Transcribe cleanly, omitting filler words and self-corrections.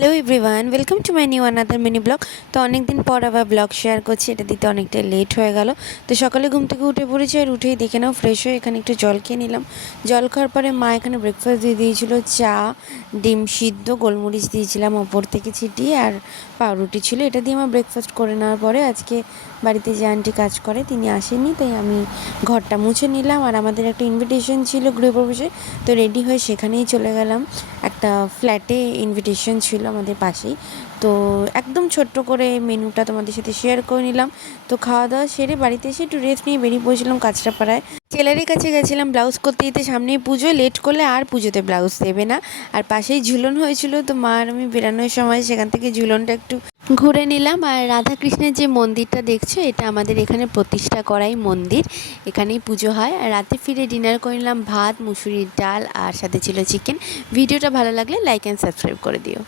Hello everyone, welcome to my new another mini blog. তো অনেক দিন পর আবার ব্লগ শেয়ার করছি, এটা দিতে অনেকটা লেট হয়ে গেল। তো সকালে ঘুম থেকে উঠে পড়েছি, আর উঠেই দেখে নাও ফ্রেশ হয়ে এখানে একটু জল খেয়ে নিলাম। জল খাওয়ার পরে মা এখানে ব্রেকফাস্ট দিয়ে দিয়েছিল, চা, ডিম সিদ্ধ, গোলমরিচ দিয়েছিলাম ওপর থেকে ছিটিয়ে, আর পাউরুটি ছিল। এটা দিয়ে আমার ব্রেকফাস্ট করে নেওয়ার পরে আজকে বাড়িতে যে আন্টি কাজ করে তিনি আসেনি, তাই আমি ঘরটা মুছে নিলাম। আর আমাদের একটা ইনভিটেশন ছিল গৃহপ্রবেশে, তো রেডি হয়ে সেখানেই চলে গেলাম। একটা ফ্ল্যাটে ইনভিটেশন ছিল আমাদের পাশেই, তো একদম ছোট্ট করে মেনুটা তোমাদের সাথে শেয়ার করে নিলাম। তো খাওয়া দাওয়া সেরে বাড়িতে এসে একটু রেস্ট নিয়ে বেরিয়ে পড়েছিলাম কাঁচরাপাড়ায়। টেলারের কাছে গেছিলাম ব্লাউজ করতে দিতে, সামনেই পুজো, লেট করলে আর পুজোতে ব্লাউজ দেবে না। আর পাশেই ঝুলন হয়েছিল, তো মা আর আমি বেরানোর সময় সেখান থেকে ঝুলনটা একটু ঘুরে নিলাম। আর রাধাকৃষ্ণের যে মন্দিরটা দেখছো, এটা আমাদের এখানে প্রতিষ্ঠা করাই মন্দির, এখানেই পুজো হয়। আর রাতে ফিরে ডিনার করে নিলাম, ভাত, মুসুরির ডাল, আর সাথে ছিল চিকেন। ভিডিওটা ভালো লাগলে লাইক অ্যান্ড সাবস্ক্রাইব করে দিও।